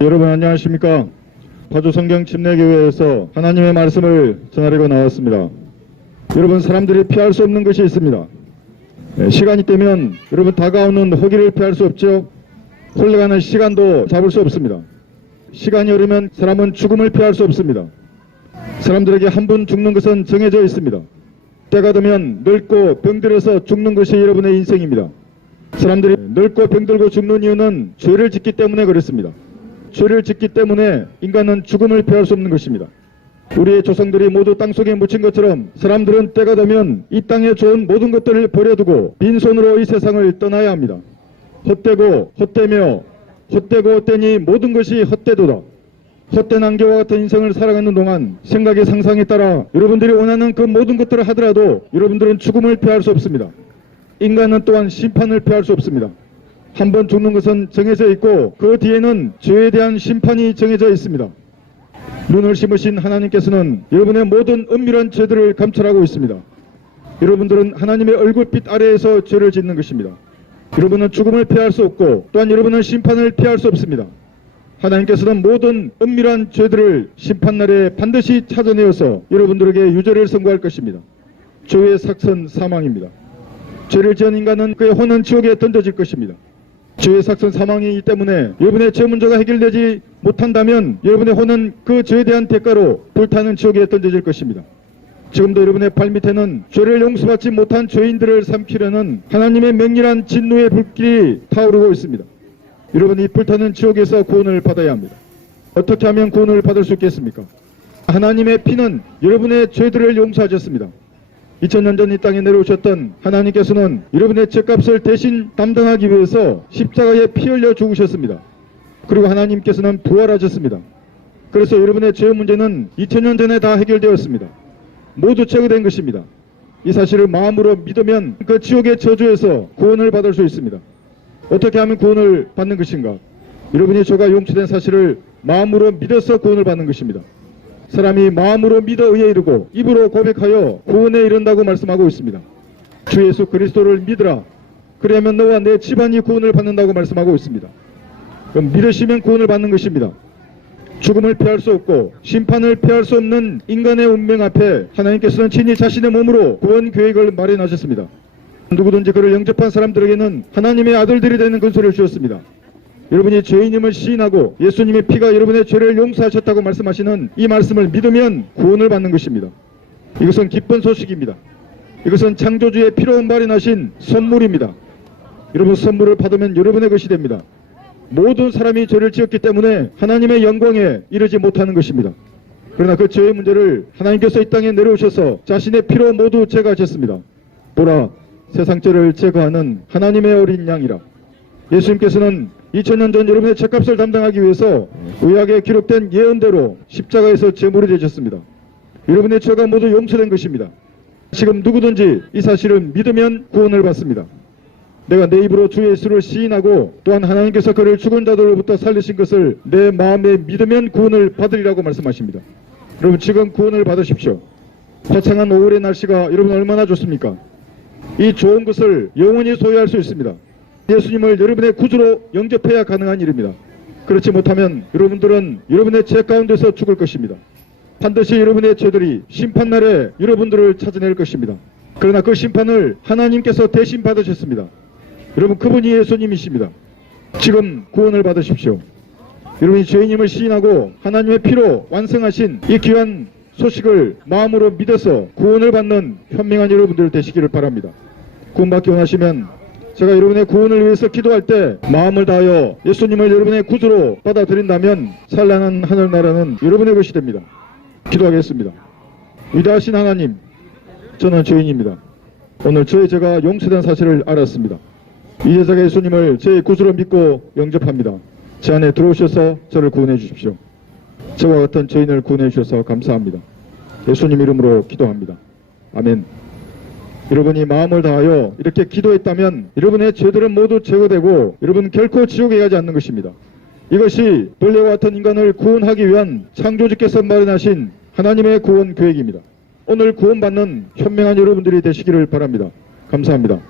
여러분 안녕하십니까? 파주성경침례교회에서 하나님의 말씀을 전하려고 나왔습니다. 여러분, 사람들이 피할 수 없는 것이 있습니다. 시간이 되면 여러분 다가오는 허기를 피할 수 없죠. 흘러가는 시간도 잡을 수 없습니다. 시간이 흐르면 사람은 죽음을 피할 수 없습니다. 사람들에게 한 번 죽는 것은 정해져 있습니다. 때가 되면 늙고 병들어서 죽는 것이 여러분의 인생입니다. 사람들이 늙고 병들고 죽는 이유는 죄를 짓기 때문에 그렇습니다. 죄를 짓기 때문에 인간은 죽음을 피할 수 없는 것입니다. 우리의 조상들이 모두 땅속에 묻힌 것처럼 사람들은 때가 되면 이 땅에 좋은 모든 것들을 버려두고 빈손으로 이 세상을 떠나야 합니다. 헛되고 헛되며 헛되고 헛되니 모든 것이 헛되도다. 헛된 안개와 같은 인생을 살아가는 동안 생각의 상상에 따라 여러분들이 원하는 그 모든 것들을 하더라도 여러분들은 죽음을 피할 수 없습니다. 인간은 또한 심판을 피할 수 없습니다. 한 번 죽는 것은 정해져 있고 그 뒤에는 죄에 대한 심판이 정해져 있습니다. 눈을 심으신 하나님께서는 여러분의 모든 은밀한 죄들을 감찰하고 있습니다. 여러분들은 하나님의 얼굴빛 아래에서 죄를 짓는 것입니다. 여러분은 죽음을 피할 수 없고 또한 여러분은 심판을 피할 수 없습니다. 하나님께서는 모든 은밀한 죄들을 심판날에 반드시 찾아내어서 여러분들에게 유죄를 선고할 것입니다. 죄의 삭선 사망입니다. 죄를 지은 인간은 그의 혼은 지옥에 던져질 것입니다. 죄의 삭선 사망이기 때문에 여러분의 죄 문제가 해결되지 못한다면 여러분의 혼은 그 죄에 대한 대가로 불타는 지옥에 던져질 것입니다. 지금도 여러분의 발밑에는 죄를 용서받지 못한 죄인들을 삼키려는 하나님의 맹렬한 진노의 불길이 타오르고 있습니다. 여러분이 불타는 지옥에서 구원을 받아야 합니다. 어떻게 하면 구원을 받을 수 있겠습니까? 하나님의 피는 여러분의 죄들을 용서하셨습니다. 2000년 전 이 땅에 내려오셨던 하나님께서는 여러분의 죄값을 대신 담당하기 위해서 십자가에 피 흘려 죽으셨습니다. 그리고 하나님께서는 부활하셨습니다. 그래서 여러분의 죄 문제는 2000년 전에 다 해결되었습니다. 모두 제거된 것입니다. 이 사실을 마음으로 믿으면 그 지옥의 저주에서 구원을 받을 수 있습니다. 어떻게 하면 구원을 받는 것인가? 여러분이 죄가 용서된 사실을 마음으로 믿어서 구원을 받는 것입니다. 사람이 마음으로 믿어 의에 이르고 입으로 고백하여 구원에 이른다고 말씀하고 있습니다. 주 예수 그리스도를 믿으라. 그러면 너와 내 집안이 구원을 받는다고 말씀하고 있습니다. 그럼 믿으시면 구원을 받는 것입니다. 죽음을 피할 수 없고 심판을 피할 수 없는 인간의 운명 앞에 하나님께서는 친히 자신의 몸으로 구원 계획을 마련하셨습니다. 누구든지 그를 영접한 사람들에게는 하나님의 아들들이 되는 근소를 주었습니다. 여러분이 죄인임을 시인하고 예수님의 피가 여러분의 죄를 용서하셨다고 말씀하시는 이 말씀을 믿으면 구원을 받는 것입니다. 이것은 기쁜 소식입니다. 이것은 창조주의 피로 마련하신 선물입니다. 여러분, 선물을 받으면 여러분의 것이 됩니다. 모든 사람이 죄를 지었기 때문에 하나님의 영광에 이르지 못하는 것입니다. 그러나 그 죄의 문제를 하나님께서 이 땅에 내려오셔서 자신의 피로 모두 제거하셨습니다. 보라, 세상 죄를 제거하는 하나님의 어린 양이라. 예수님께서는 2000년 전 여러분의 죄값을 담당하기 위해서 의학에 기록된 예언대로 십자가에서 제물이 되셨습니다. 여러분의 죄가 모두 용서된 것입니다. 지금 누구든지 이 사실을 믿으면 구원을 받습니다. 내가 내 입으로 주 예수를 시인하고 또한 하나님께서 그를 죽은 자들로부터 살리신 것을 내 마음에 믿으면 구원을 받으리라고 말씀하십니다. 여러분, 지금 구원을 받으십시오. 화창한 5월의 날씨가 여러분 얼마나 좋습니까? 이 좋은 것을 영원히 소유할 수 있습니다. 예수님을 여러분의 구주로 영접해야 가능한 일입니다. 그렇지 못하면 여러분들은 여러분의 죄 가운데서 죽을 것입니다. 반드시 여러분의 죄들이 심판날에 여러분들을 찾아낼 것입니다. 그러나 그 심판을 하나님께서 대신 받으셨습니다. 여러분, 그분이 예수님이십니다. 지금 구원을 받으십시오. 여러분이 죄인임을 시인하고 하나님의 피로 완성하신 이 귀한 소식을 마음으로 믿어서 구원을 받는 현명한 여러분들 되시기를 바랍니다. 구원받기 원하시면 제가 여러분의 구원을 위해서 기도할 때 마음을 다하여 예수님을 여러분의 구주로 받아들인다면 찬란한 하늘나라는 여러분의 것이 됩니다. 기도하겠습니다. 위대하신 하나님, 저는 죄인입니다. 오늘 저의 죄가 용서된 사실을 알았습니다. 이 제자가 예수님을 제 구주로 믿고 영접합니다. 제 안에 들어오셔서 저를 구원해 주십시오. 저와 같은 죄인을 구원해 주셔서 감사합니다. 예수님 이름으로 기도합니다. 아멘. 여러분이 마음을 다하여 이렇게 기도했다면 여러분의 죄들은 모두 제거되고 여러분 결코 지옥에 가지 않는 것입니다. 이것이 벌레와 같은 인간을 구원하기 위한 창조주께서 마련하신 하나님의 구원 계획입니다. 오늘 구원받는 현명한 여러분들이 되시기를 바랍니다. 감사합니다.